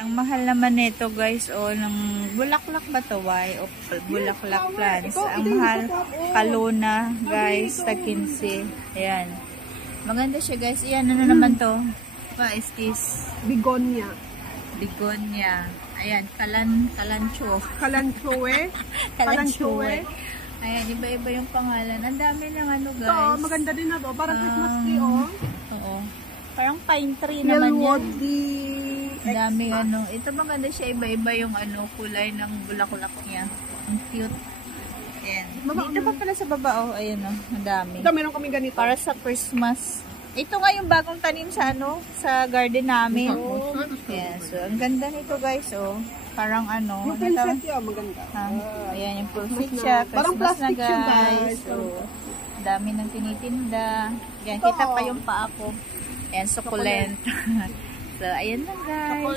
Ang mahal naman nito guys, ng bulaklak ba to? Why? O bulaklak plants. Ang mahal, kaluna guys, sa 15. Ayan. Maganda siya guys. Ayan, ano naman to? Pa is this? Bigonia. Bigonia. Ayan, kalancho. Kalanchoe. Kalanchoe. Ayan, iba-iba yung pangalan. Ang dami ng ano guys. Ito, maganda din na to. Parang Christmas tree, oh. Oo. Parang pine tree naman yan. Ang Daming ano. Ito maganda siya. Iba-iba yung ano, kulay ng bulaklak niya. Ang cute. Ayan. Dito pa pala sa baba, oh. Ayan, oh. Ang dami. Ito, meron kami ganito. Para sa Christmas. Ito nga yung bagong tanim sa ano, sa garden namin. Ayan. So, ang ganda nito guys, oh. Parang ano. Yung pinset yun, maganda. Ayan, yung perfect siya. Parang Christmas na plastic siya, guys. guys. So, dami ng tinitinda. Yan, kita pa yung paa ko. Ayan, succulent. So, ayan lang guys.